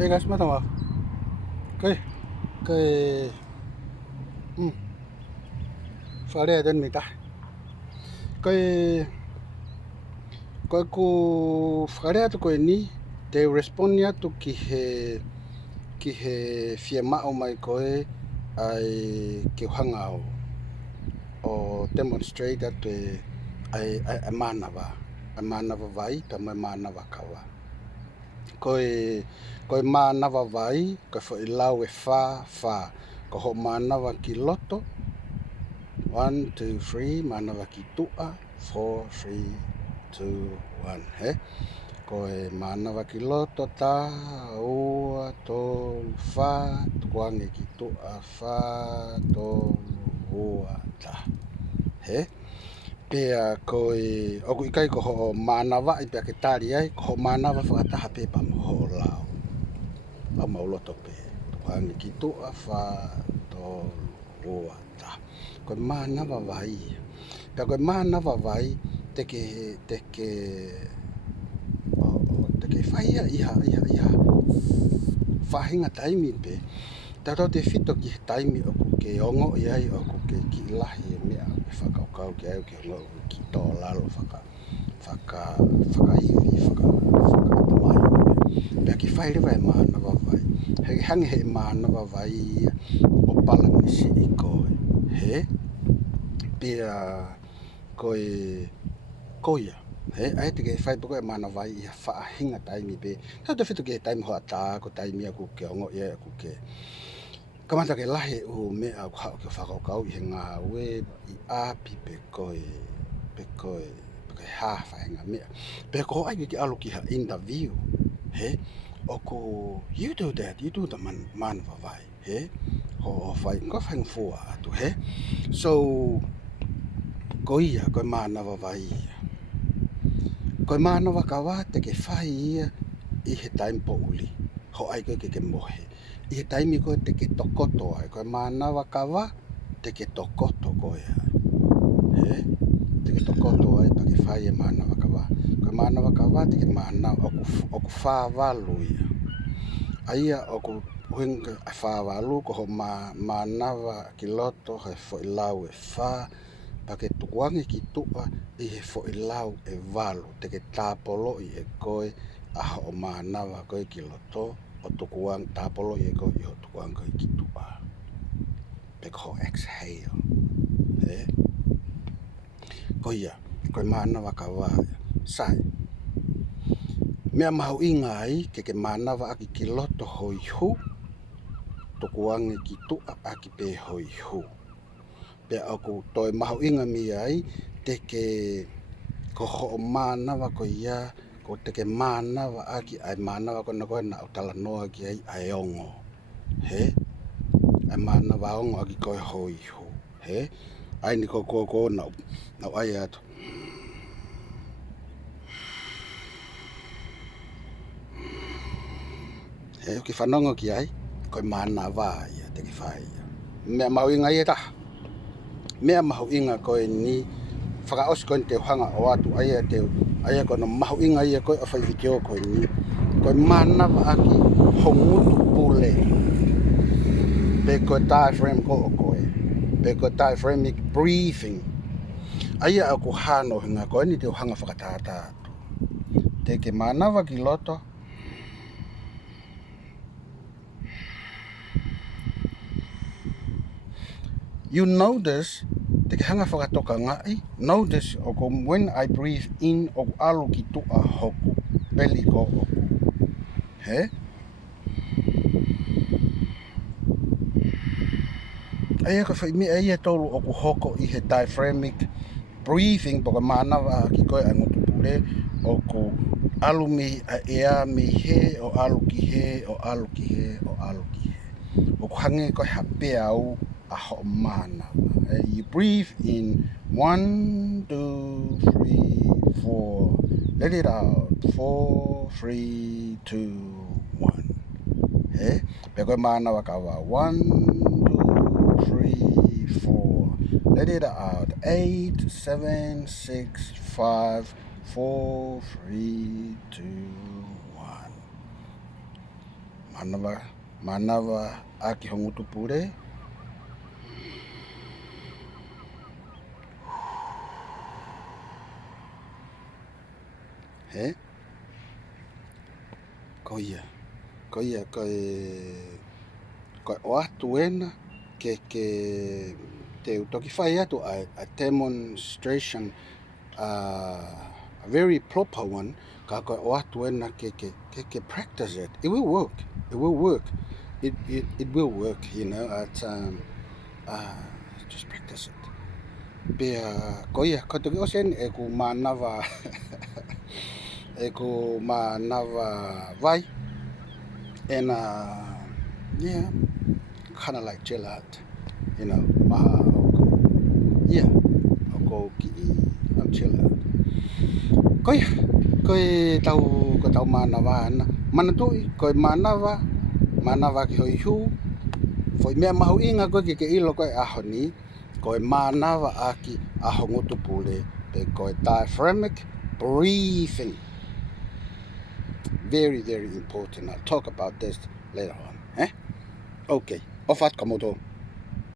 Hey guys, Manava. Cái cái phá đẻ đến mình ta. Cái cái cô phá đẻ tụi ni they respond ya to kihe firma o mai koe ai ke hangao o demonstrate at ai manava vai ta mai manava kawa. Koe manava vai ko fo ilau e fa ko ho manava ki loto 1, 2, 3, manava ki tua, 4, 3, 2, 1, he? Koe manava ki loto ta, ua, tolu, fa, tukuange ki tua, fa, tolu, ua, ta, he? Pea koe, oku ikai ko ho manava i pea ke tari ai, ko ho manava whakataha pe pa mo ho lao. Au mauloto pe, tukuange ki tua, fa, tolu, ua, ta. Koe manava vai. Pea koe manava vai teke whaia iha whahinga taimi pe. Tātou te whito ki he taimi oku ke ongo iai oku ke ki lahi e mea e whakaukau ki au ke ongo ki tō lalo whakaiwi, whakatamai. Pea ki whai rewa e manava vai. He hangi he manava vai o palanisi i koe. He? Pea koia. He, ai te ke whai poko e mana vai i whaahinga taimi pe. Tau te whitu ke taimi hoa tā, ko taimi aku ke ongo ia aku ke. Kamata ke lahe u mea aku hao ke whakaukau i he ngā ue i api pe koe haa whahinga mea. Pe ko ai ki alu ki ha interview. He, oku, you do the manava vai. He, ho whai, ko whainga fua atu, he. So, koia, koe manava vai ia. Koe manava kawa te ke whai ia i he taimi po uli. Ho ai koe ke mohe. I he taimi koe te ke tokoto ai. Koe manava kawa te ke tokoto koe ai. He? Te ke tokoto ai pa ke whai e manava kawa. Koe manava kawa te ke manava oku whāwalu ia. Aia oku huinga whāwalu ko ho manava ki loto he fo i lau e whā. Pa ke tukuangi ki tua i he fo i lau e walu. Te ke tāpolo i e koe a ho manava koe ki loto o tukuang tāpolo i e koe i ho tukuang koe ki tua. Pe ko exhale. He? Koia, koe manava ka wāia. Sai. Mea mahu inga ai ke manava aki ki loto hoi hu. Tukuangi ki tua aki pe hoi hu. Pea aku toi mahu inga mi ai te ke ko ho manava ko ia ko te ke manava aki ai manava ko na utala noa ki ai ongo. He? Ai manava ongo aki koe hoi hu. He? Ai ni ko na ai atu. He, ki whanongo ki ai koe manava ia te ki whai ia. Mea mahu inga ia ta. Mea mahu inga koe ni whakaosi koe te hanga o atu aia koe no mahu inga ia koe o whai video koe ni koe manava aki hongutu pule pe koe diaphragm ko o koe pe koe diaphragmic breathing aia aku hano hinga koe ni te hanga whakatata atu te ke manava ki loto you notice te ke hanga whakatoka ngai, notice oko when I breathe in o alu ki tua hoku, belly ko oku. He? Aia ka whai mea ia tolu oku hoko i he diaphragmic breathing poka manava ki koe angotu pule oku alu mi a ea mi he o alu ki he o alu ki he o alu ki he. Oku hange koe hape au a ho manava. You breathe in 1, 2, 3, 4. Let it out. 4, 3, 2, 1. He? Pe koe manava kawa. 1, 2, 3, 4. Let it out. 8, 7, 6, 5, 4, 3, 2, 1. Manava aki hongutu pure. He? Koia koe o atu ena ke te utoki whai atu a demonstration, a very proper one, ka koe o atu ena ke practice it. It will work. It will work. It will work, you know. Just practice it. Pea koia ko toki osen e ku manava e ku manava vai and yeah, kind of like chill out, you know. Maha oko, yeah, oko ki I'm chill out. Koia ko tau manava ana mana tui ko manava ki hoi hu foi mea mahu inga koe ke ilo koe aho ni koe manava aki aho ngutu pule pe koe diaphragmatic breathing. Very, very important. I'll talk about this later on. Okay. Ofat komodo.